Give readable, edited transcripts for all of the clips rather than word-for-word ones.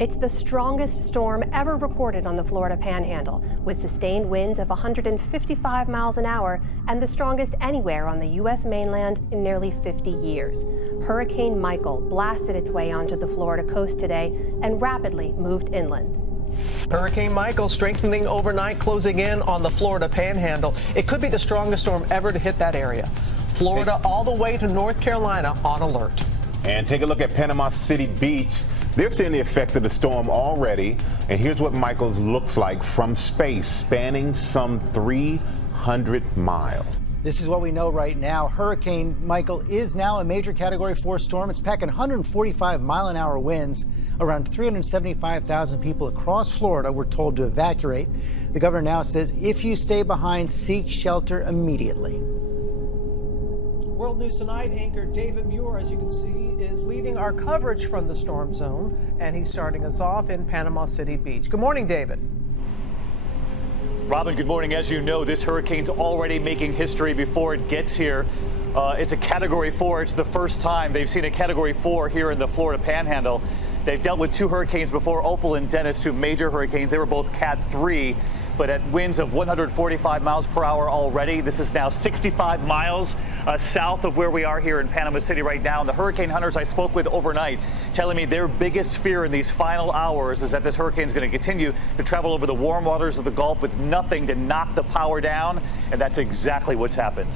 It's the strongest storm ever recorded on the Florida Panhandle, with sustained winds of 155 miles an hour and the strongest anywhere on the U.S. mainland in nearly 50 years. Hurricane Michael blasted its way onto the Florida coast today and rapidly moved inland. Hurricane Michael strengthening overnight, closing in on the Florida Panhandle. It could be the strongest storm ever to hit that area. Florida all the way to North Carolina on alert. And take a look at Panama City Beach. They're seeing the effects of the storm already. And here's what Michael's looks like from space, spanning some 300 miles. This is what we know right now. Hurricane Michael is now a major Category 4 storm. It's packing 145 mile-an-hour winds. Around 375,000 people across Florida were told to evacuate. The governor now says if you stay behind, seek shelter immediately. World News Tonight anchor David Muir, as you can see, is leading our coverage from the storm zone, and he's starting us off in Panama City Beach. Good morning, David. Robin, good morning. As you know, this hurricane's already making history before it gets here. It's a Category 4. It's the first time they've seen a Category 4 here in the Florida Panhandle. They've dealt with two hurricanes before, Opal and Dennis, two major hurricanes. They were both Cat 3, but at winds of 145 miles per hour already. This is now 65 miles south of where we are here in Panama City right now. And the hurricane hunters I spoke with overnight telling me their biggest fear in these final hours is that this hurricane is going to continue to travel over the warm waters of the Gulf with nothing to knock the power down. And that's exactly what's happened.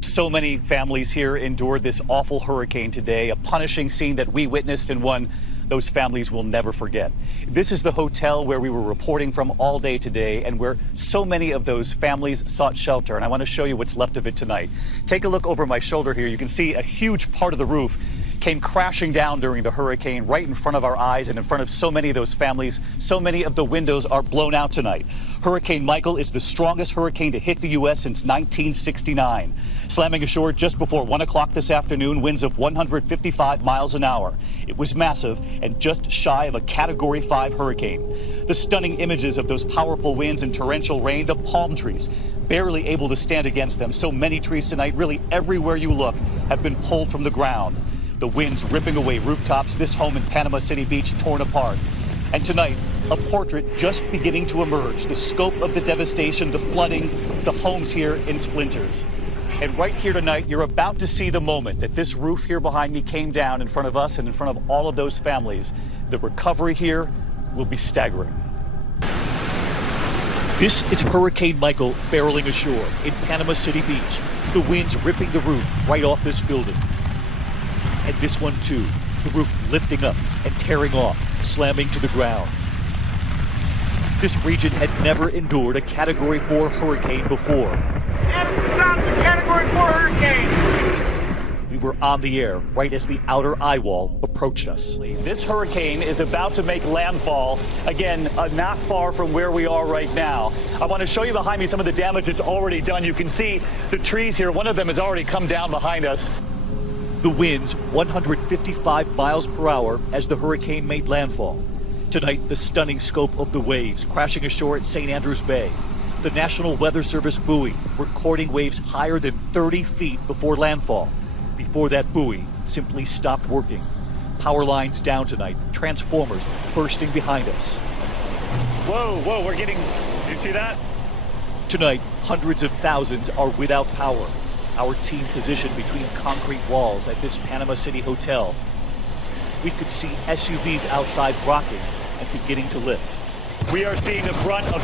So many families here endured this awful hurricane today, a punishing scene that we witnessed and one those families will never forget. This is the hotel where we were reporting from all day today and where so many of those families sought shelter. And I want to show you what's left of it tonight. Take a look over my shoulder here. You can see a huge part of the roof came crashing down during the hurricane right in front of our eyes and in front of so many of those families. So many of the windows are blown out tonight. Hurricane Michael is the strongest hurricane to hit the U.S. since 1969. Slamming ashore just before 1 o'clock this afternoon, winds of 155 miles an hour. It was massive and just shy of a Category 5 hurricane. The stunning images of those powerful winds and torrential rain, the palm trees, barely able to stand against them. So many trees tonight, really everywhere you look, have been pulled from the ground. The winds ripping away rooftops, this home in Panama City Beach torn apart. And tonight, a portrait just beginning to emerge. The scope of the devastation, the flooding, the homes here in splinters. And right here tonight, you're about to see the moment that this roof here behind me came down in front of us and in front of all of those families. The recovery here will be staggering. This is Hurricane Michael barreling ashore in Panama City Beach. The winds ripping the roof right off this building. And this one too, the roof lifting up and tearing off, slamming to the ground. This region had never endured a Category 4 hurricane before. Stop the Category 4 hurricane! We were on the air right as the outer eye wall approached us. This hurricane is about to make landfall, again, not far from where we are right now. I want to show you behind me some of the damage it's already done. You can see the trees here. One of them has already come down behind us. The winds 155 miles per hour as the hurricane made landfall. Tonight, the stunning scope of the waves crashing ashore at St. Andrews Bay. The National Weather Service buoy recording waves higher than 30 feet before landfall. Before that buoy simply stopped working. Power lines down tonight, transformers bursting behind us. Whoa, we're getting, you see that? Tonight, hundreds of thousands are without power. Our team positioned between concrete walls at this Panama City hotel. We could see SUVs outside rocking and beginning to lift. We are seeing the brunt of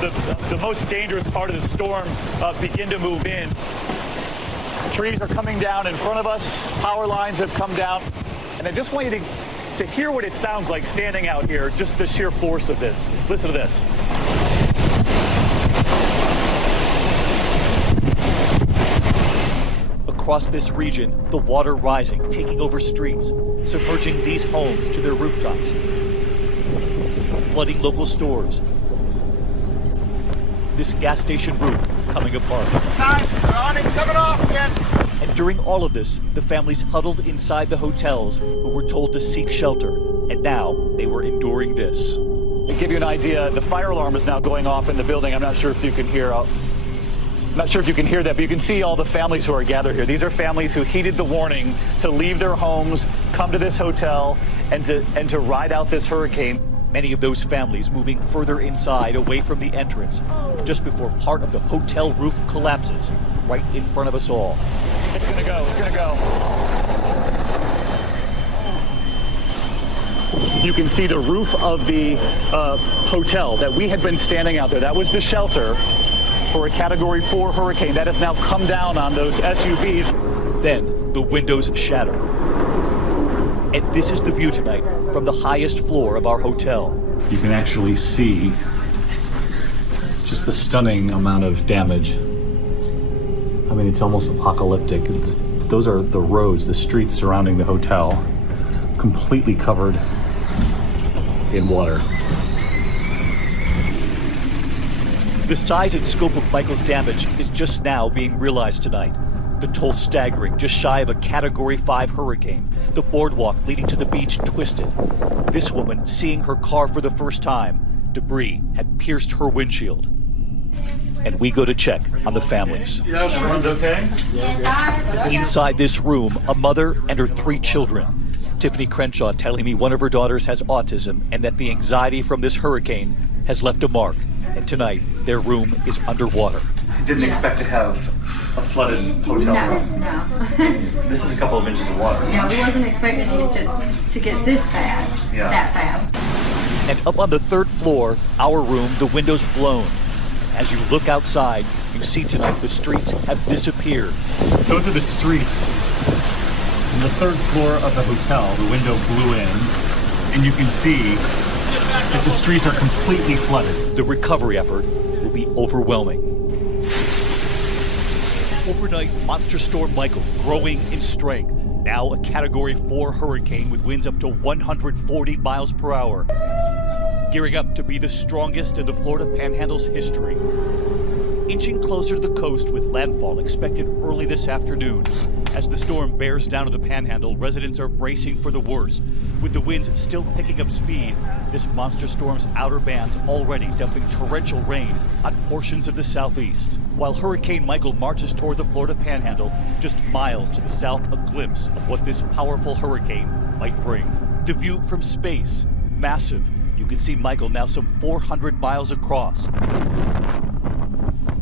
the most dangerous part of the storm begin to move in. Trees are coming down in front of us. Power lines have come down. And I just want you to hear what it sounds like standing out here, just the sheer force of this. Listen to this. Across this region, the water rising, taking over streets, submerging these homes to their rooftops, flooding local stores. This gas station roof coming apart. It's coming off again. And during all of this, the families huddled inside the hotels who were told to seek shelter. And now they were enduring this. To give you an idea, the fire alarm is now going off in the building. I'm not sure if you can hear. Not sure if you can hear that, but you can see all the families who are gathered here. These are families who heeded the warning to leave their homes, come to this hotel, and to ride out this hurricane. Many of those families moving further inside, away from the entrance, just before part of the hotel roof collapses right in front of us all. It's gonna go, it's gonna go. You can see the roof of the hotel that we had been standing out there. That was the shelter for a Category 4 hurricane. That has now come down on those SUVs. Then the windows shatter. And this is the view tonight from the highest floor of our hotel. You can actually see just the stunning amount of damage. I mean, it's almost apocalyptic. Those are the roads, the streets surrounding the hotel, completely covered in water. The size and scope of Michael's damage is just now being realized tonight. The toll staggering, just shy of a Category 5 hurricane. The boardwalk leading to the beach twisted. This woman seeing her car for the first time. Debris had pierced her windshield. And we go to check on the families. Yes, everyone's okay? Inside this room, a mother and her 3 children. Tiffany Crenshaw telling me one of her daughters has autism and that the anxiety from this hurricane has left a mark. And tonight, their room is underwater. I didn't expect to have a flooded hotel room. No. This is a couple of inches of water. No, we wasn't expecting it to get this bad, that fast. And up on the 3rd floor, our room, the windows blown. As you look outside, you see tonight the streets have disappeared. Those are the streets. On the 3rd floor of the hotel, the window blew in, and you can see that the streets are completely flooded. The recovery effort will be overwhelming. Overnight, Monstrous Storm Michael growing in strength. Now a Category 4 hurricane with winds up to 140 miles per hour. Gearing up to be the strongest in the Florida Panhandle's history. Inching closer to the coast with landfall expected early this afternoon. As the storm bears down to the Panhandle, residents are bracing for the worst. With the winds still picking up speed, this monster storm's outer bands already dumping torrential rain on portions of the southeast. While Hurricane Michael marches toward the Florida Panhandle, just miles to the south, a glimpse of what this powerful hurricane might bring. The view from space, massive. You can see Michael now some 400 miles across.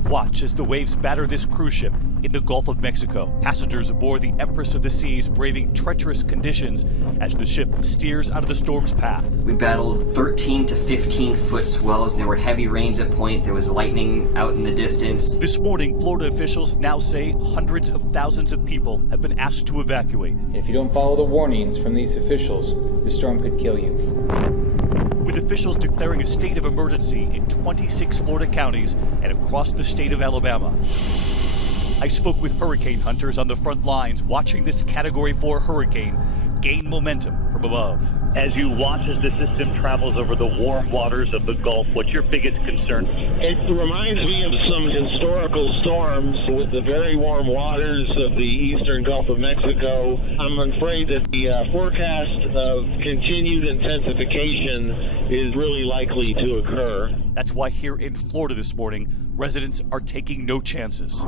Watch as the waves batter this cruise ship in the Gulf of Mexico. Passengers aboard the Empress of the Seas braving treacherous conditions as the ship steers out of the storm's path. We battled 13 to 15 foot swells, and there were heavy rains at point. There was lightning out in the distance. This morning, Florida officials now say hundreds of thousands of people have been asked to evacuate. If you don't follow the warnings from these officials, the storm could kill you. With officials declaring a state of emergency in 26 Florida counties and across the state of Alabama. I spoke with hurricane hunters on the front lines watching this Category 4 hurricane gain momentum from above. As you watch as the system travels over the warm waters of the Gulf, what's your biggest concern? It reminds me of some historical storms with the very warm waters of the eastern Gulf of Mexico. I'm afraid that the forecast of continued intensification is really likely to occur. That's why here in Florida this morning, residents are taking no chances.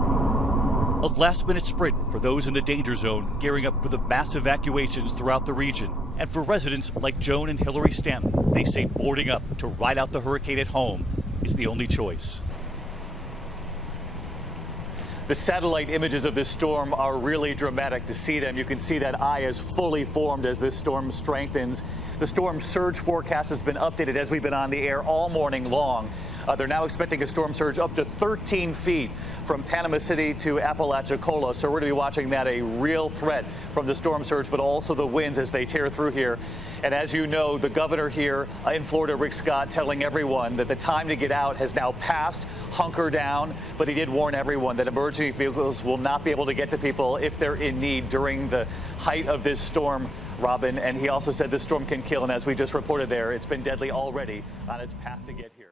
A last-minute sprint for those in the danger zone, gearing up for the mass evacuations throughout the region. And for residents like Joan and Hillary Stanton, they say boarding up to ride out the hurricane at home is the only choice. The satellite images of this storm are really dramatic to see them. You can see that eye is fully formed as this storm strengthens. The storm surge forecast has been updated as we've been on the air all morning long. They're now expecting a storm surge up to 13 feet from Panama City to Apalachicola. So we're going to be watching that, a real threat from the storm surge, but also the winds as they tear through here. And as you know, the governor here in Florida, Rick Scott, telling everyone that the time to get out has now passed, hunker down. But he did warn everyone that emergency vehicles will not be able to get to people if they're in need during the height of this storm, Robin. And he also said this storm can kill. And as we just reported there, it's been deadly already on its path to get here.